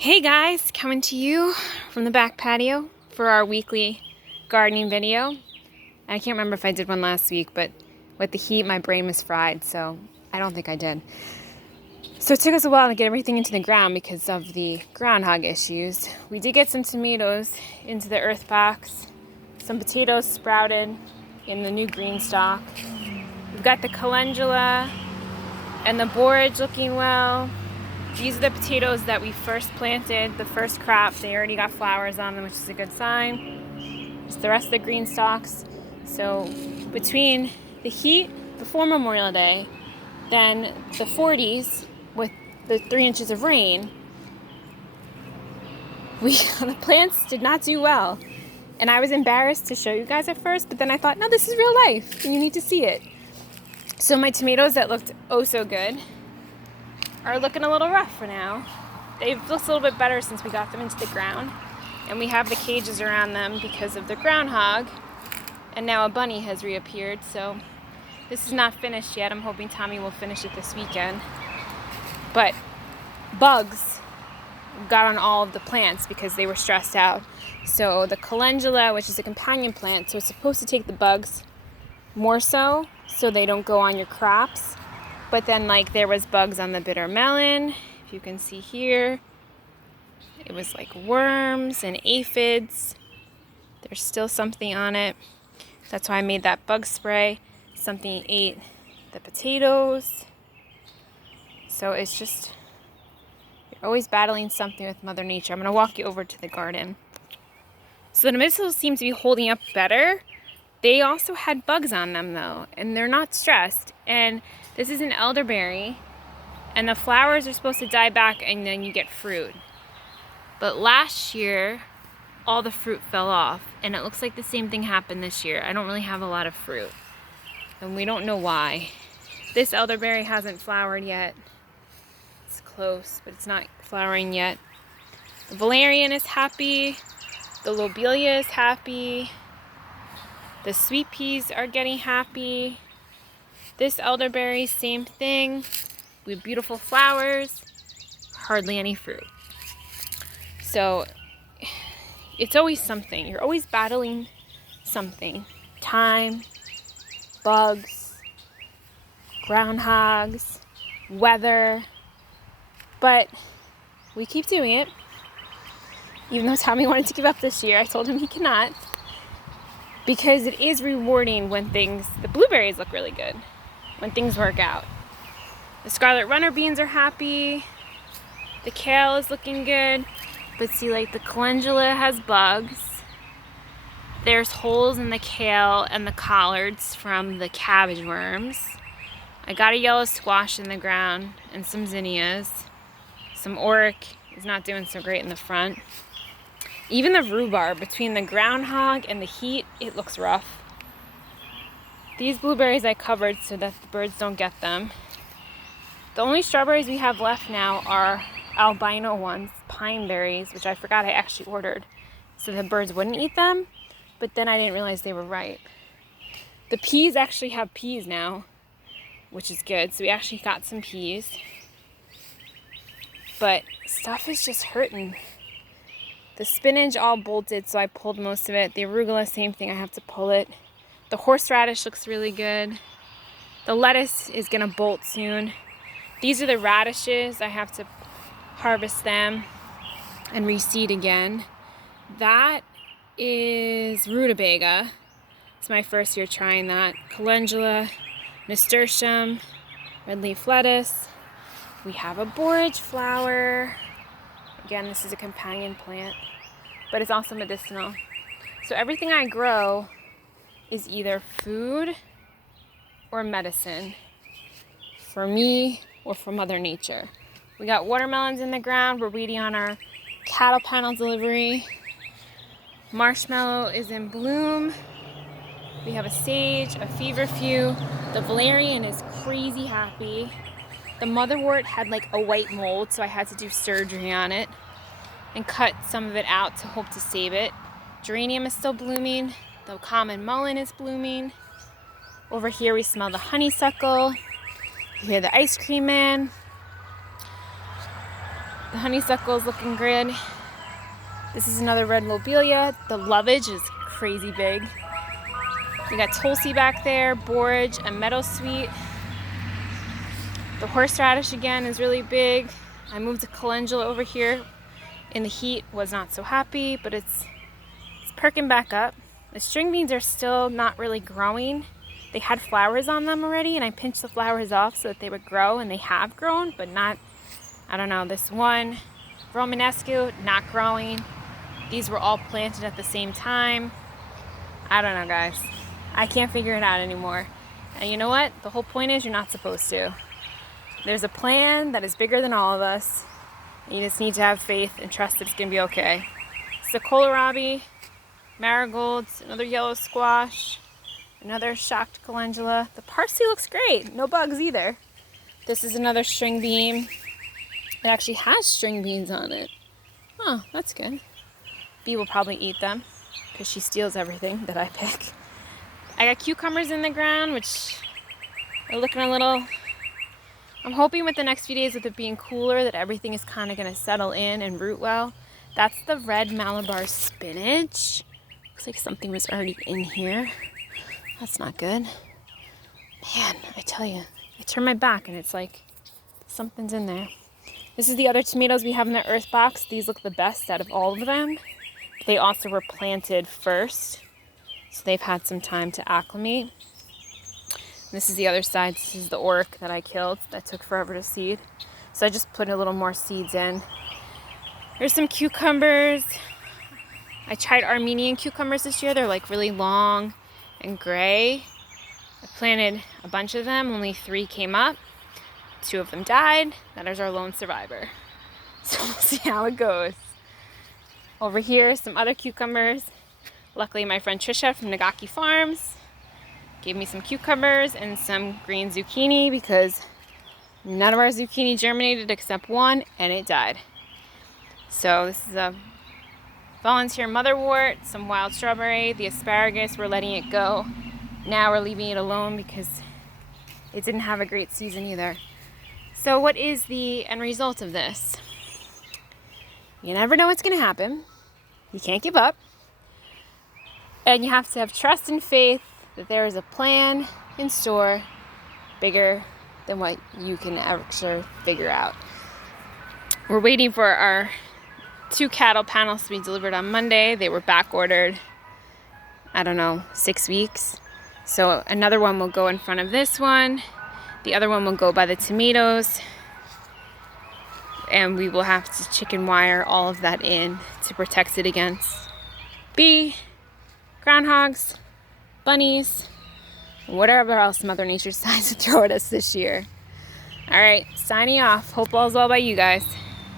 Hey guys, coming to you from the back patio for our weekly gardening video. I can't remember if I did one last week, but with the heat my brain was fried, so I don't think I did. So it took us a while to get everything into the ground because of the groundhog issues. We did get some tomatoes into the earth box, some potatoes sprouted in the new green stalk. We've got the calendula and the borage looking well. These are the potatoes that we first planted, the first crop. They already got flowers on them, which is a good sign. It's the rest of the green stalks. So between the heat before Memorial Day, then the 40s with the 3 inches of rain, the plants did not do well. And I was embarrassed to show you guys at first, but then I thought, no, this is real life, and you need to see it. So my tomatoes that looked oh so good are looking a little rough for now. They've looked a little bit better since we got them into the ground. And we have the cages around them because of the groundhog. And now a bunny has reappeared, so this is not finished yet. I'm hoping Tommy will finish it this weekend. But bugs got on all of the plants because they were stressed out. So the calendula, which is a companion plant, so it's supposed to take the bugs more so they don't go on your crops. But then there was bugs on the bitter melon, if you can see here. It was like worms and aphids. There's still something on it. That's why I made that bug spray. Something ate the potatoes. So it's just, you're always battling something with Mother Nature. I'm gonna walk you over to the garden. So the tomatoes seem to be holding up better. They also had bugs on them though, and they're not stressed. And this is an elderberry, and the flowers are supposed to die back and then you get fruit. But last year, all the fruit fell off, and it looks like the same thing happened this year. I don't really have a lot of fruit, and we don't know why. This elderberry hasn't flowered yet. It's close, but it's not flowering yet. The valerian is happy. The lobelia is happy. The sweet peas are getting happy. This elderberry, same thing. We have beautiful flowers, hardly any fruit. So it's always something. You're always battling something. Time, bugs, groundhogs, weather. But we keep doing it. Even though Tommy wanted to give up this year, I told him he cannot. Because it is rewarding when the blueberries look really good, when things work out. The scarlet runner beans are happy. The kale is looking good. But see, the calendula has bugs. There's holes in the kale and the collards from the cabbage worms. I got a yellow squash in the ground and some zinnias. Some oric is not doing so great in the front. Even the rhubarb, between the groundhog and the heat, it looks rough. These blueberries I covered so that the birds don't get them. The only strawberries we have left now are albino ones, pine berries, which I forgot I actually ordered so the birds wouldn't eat them, but then I didn't realize they were ripe. The peas actually have peas now, which is good, so we actually got some peas. But stuff is just hurting. The spinach all bolted, so I pulled most of it. The arugula, same thing, I have to pull it. The horseradish looks really good. The lettuce is gonna bolt soon. These are the radishes. I have to harvest them and reseed again. That is rutabaga. It's my first year trying that. Calendula, nasturtium, red leaf lettuce. We have a borage flower. Again, this is a companion plant, but it's also medicinal. So everything I grow is either food or medicine for me or for Mother Nature. We got watermelons in the ground. We're waiting on our cattle panel delivery. Marshmallow is in bloom. We have a sage, a feverfew. The valerian is crazy happy. The motherwort had a white mold, so I had to do surgery on it and cut some of it out to hope to save it. Geranium is still blooming. The common mullein is blooming. Over here we smell the honeysuckle. You hear the ice cream man. The honeysuckle is looking good. This is another red lobelia. The lovage is crazy big. We got tulsi back there, borage, and meadowsweet. The horseradish again is really big. I moved a calendula over here. In the heat, was not so happy, but it's perking back up. The string beans are still not really growing. They had flowers on them already, and I pinched the flowers off so that they would grow, and they have grown, but not, I don't know, this one, Romanescu, not growing. These were all planted at the same time. I don't know, guys. I can't figure it out anymore. And you know what? The whole point is you're not supposed to. There's a plan that is bigger than all of us. You just need to have faith and trust that it's going to be okay. It's the kohlrabi, marigolds, another yellow squash, another shocked calendula. The parsley looks great. No bugs either. This is another string bean. It actually has string beans on it. Oh, that's good. Bee will probably eat them because she steals everything that I pick. I got cucumbers in the ground, which are looking a little... I'm hoping with the next few days with it being cooler that everything is kind of going to settle in and root well. That's the red Malabar spinach. Looks like something was already in here. That's not good. Man, I tell you, I turn my back and it's like something's in there. This is the other tomatoes we have in the earth box. These look the best out of all of them. They also were planted first, so they've had some time to acclimate. This is the other side. This is the oric that I killed that took forever to seed. So I just put a little more seeds in. There's some cucumbers. I tried Armenian cucumbers this year. They're like really long and gray. I planted a bunch of them. Only 3 came up. 2 of them died. That is our lone survivor. So we'll see how it goes. Over here, some other cucumbers. Luckily, my friend Trisha from Nagaki Farms gave me some cucumbers and some green zucchini because none of our zucchini germinated except one and it died. So this is a volunteer motherwort, some wild strawberry, the asparagus, we're letting it go. Now we're leaving it alone because it didn't have a great season either. So what is the end result of this? You never know what's going to happen. You can't give up. And you have to have trust and faith that there is a plan in store bigger than what you can actually figure out. We're waiting for our 2 cattle panels to be delivered on Monday. They were back ordered, 6 weeks. So another one will go in front of this one. The other one will go by the tomatoes. And we will have to chicken wire all of that in to protect it against bee, groundhogs, bunnies, and whatever else Mother Nature decides to throw at us this year. All right, signing off. Hope all's well by you guys.